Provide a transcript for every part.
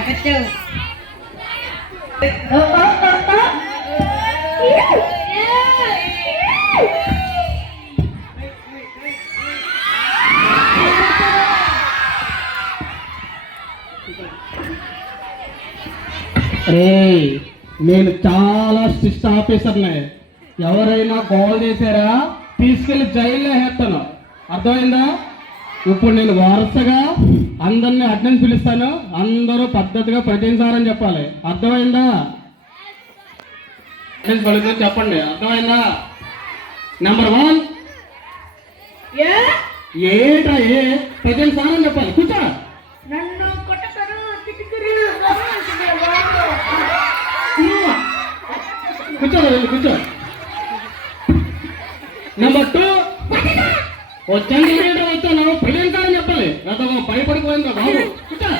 దొరకచ్చు. నేను చాలా స్ట్రిక్ట్ ఆఫీసర్నే. ఎవరైనా కాల్ చేశారా తీసుకెళ్లి జైల్లో వేస్తాను, అర్థమైందా? ఇప్పుడు నేను వరుసగా అందరినీ అటెండెన్స్ పిలుస్తాను, అందరూ పద్ధతిగా ప్రతిసారని చెప్పాలి, అర్థమైందా? అటెండెన్స్ పడుతుంది చెప్పండి, అర్థమైందా? నెంబర్ 1 ఏట్రా ప్రతిసారని చెప్పాలి. కూర్చో. కూర్చో కూర్చో. నెంబర్ 2 వచ్చాను వచ్చాను ప్రజెంటారని చెప్పాలి, గత భయపడిపోయిందా బాబు. కూర్చో.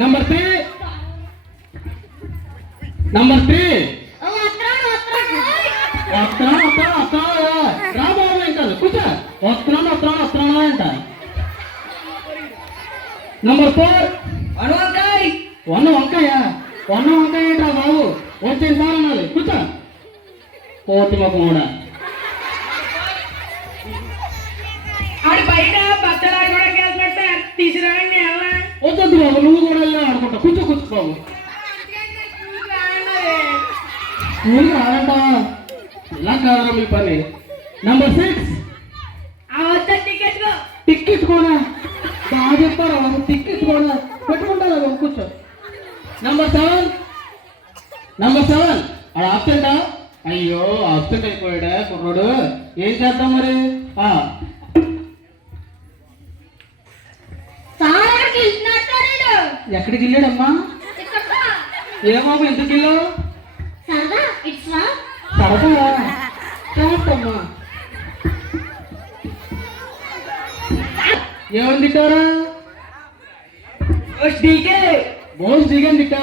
నెంబర్ 3 రా బాబు అంటారు. కూర్చో. వస్తున్నాను అంట. నెంబర్ 4 వన్న వంకాయ ఏంట్రా బాబు, వచ్చే సార్ అన్నది. కూర్చో. కోతి మొక్క కూడా వద్దు బాబు, నువ్వు కూడా ఆడుకుంటా. కూర్చో బాబు. నువ్వు రాదంటా, ఇలా కాదరా మీ పని. నెంబర్ 6 టికెట్ కూడా బాగా చెప్తారా బాబు, టికెట్ కూడా పెట్టుకుంటారా బాబు. కూర్చో. నెంబర్ 7 అది ఆబ్సెంటా? అయ్యో ఆబ్సెంట్ అయిపోయాడా కుర్రోడు, ఏం చేద్దాం మరి? ఎక్కడికి వెళ్ళాడమ్మా? ఏమో ఎందుకు వెళ్ళావు? సరదా అమ్మా. ఏమని తిట్టారా? బోస్ దిగని తిట్టా.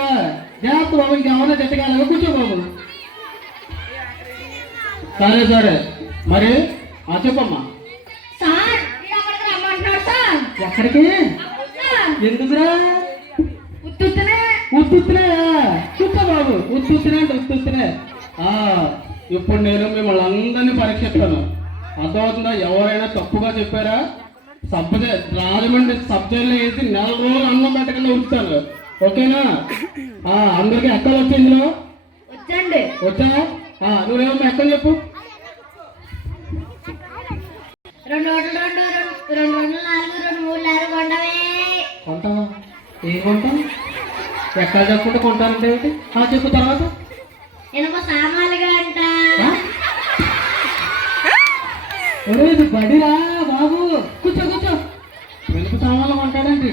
జాగ్రత్త బాబు, ఇంకేమన్నా తిట్టగలగా. కూర్చో బాబు. సరే మరి చెప్పమ్మా. ఎక్కడికి? ఎందుకురా? ఉత్తునే. కూర్చో బాబు. ఉత్తునే అంటే ఉత్తునే. ఇప్పుడు నేను మిమ్మల్ని అందరినీ పరీక్షిస్తాను, అర్థమవుతుందా? ఎవరైనా తప్పుగా చెప్పారా రాజమండ్రి సబ్జెక్ట్లో వేసి 4 రోజులు అన్నం పెట్టకుండా ఉంచుతాను, ఓకేనా? అందరికి ఎక్కడ వచ్చింది? వచ్చా? నువ్వేమో ఎక్కడ చెప్పు. 2 2 4 2 3 6 కొంటావా? ఏం కొంటావు? ఎక్కడ చెప్పుకుంటే కొంటానంటే ఏంటి? చెప్పు తర్వాత. సామాన్లుగా అంట. ఇది బడిరా బాబు. కూర్చో. వెనుక సామాన్లు కొంటాడంటే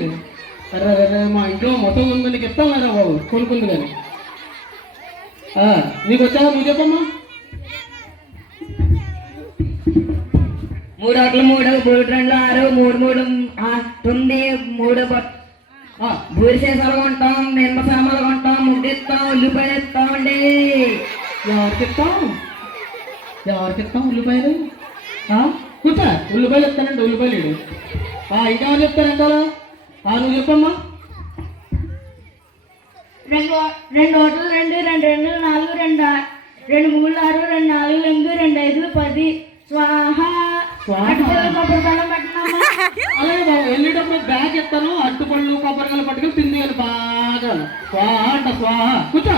అరే మా ఇంట్లో మొత్తం ఉంది, నీకు ఇస్తాం కదా బాబు, కొనుక్కుంది కానీ. నీకు వచ్చా? నువ్వు చెప్పమ్మా. 3 1 3 3 2 6 3 3 9 బూరి సీసాలు కొంటాం, నిమ్మ సామాన్లు కొంటాం, ముడ్డిస్తాం, ఉల్లిపాయలు ఇస్తామండి. ఎవరికిస్తాం ఉల్లిపాయలు? కూర్చో. ఉల్లిపాయలు ఇస్తానండి, ఉల్లిపాయలు ఇంకా చెప్తాను ఎంత? నువ్వు చెప్పమ్మా. 2 1 2 2 2 4 2 2 3 6 2 4 8 2 5 10 స్వాహ. అలాగే బాబు, వెళ్ళేటప్పుడు బ్యాగ్ ఎత్తాను, అట్టుపళ్ళు కొబ్బరికాయలు పట్టుకుని తింది కానీ బాగా స్వాహ. కూర్చో.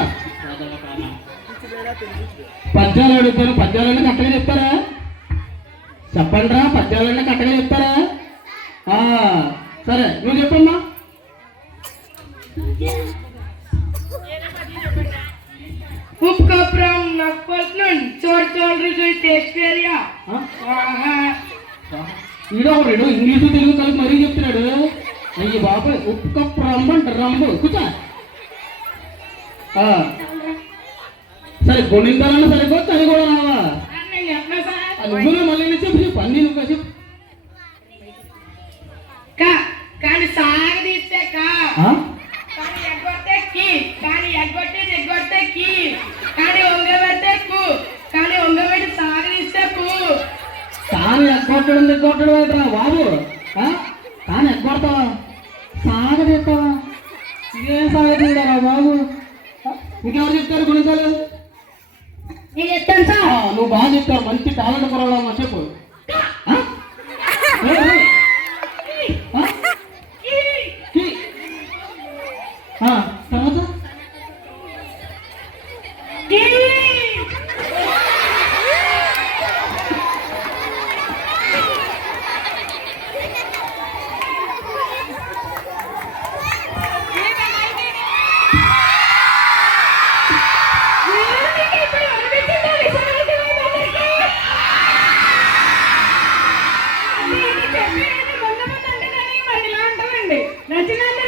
పద్యాలు అడుగుతాను, పద్యాలన్నీ కట్టగా చెప్తారా? చెప్పండి రా, పద్యాలన్నీ కట్టగా చెప్తారా? సరే నువ్వు చెప్పమ్మా. ఈడోడు ఇంగ్లీషు తెలుగు కలిపి మరీ చెప్తున్నాడు. అయ్యి బాబు, ఉప్పు కప్పు రంబు. కూర్చో. సరే గొనిందాలన్నా సరిపోతే అది కూడా రావా? నువ్వు మళ్ళీ చెప్పు అన్ని నువ్వు చెప్పు. కానీ సాగదీస్తే ఎగ్గొట్టే కీ, కానీ ఒంగబెడితే కు, కానీ ఒంగబెట్టి సాగదీస్తే కు. కానీ ఎగ్గొట్టడం ఏంట్రా బాబు? కానీ ఎగ్గొడతావా? సాగదీస్తావా? ఏం సంగతి బాబు? ఇంకెవరు చెప్తారు గుణితాలు? నేను చెప్తాను సార్. నువ్వు బాగా చెప్తావు, మంచి టాలెంట్ పరవాలమ్మా, చెప్పు. తర్వాత నచ్చినంత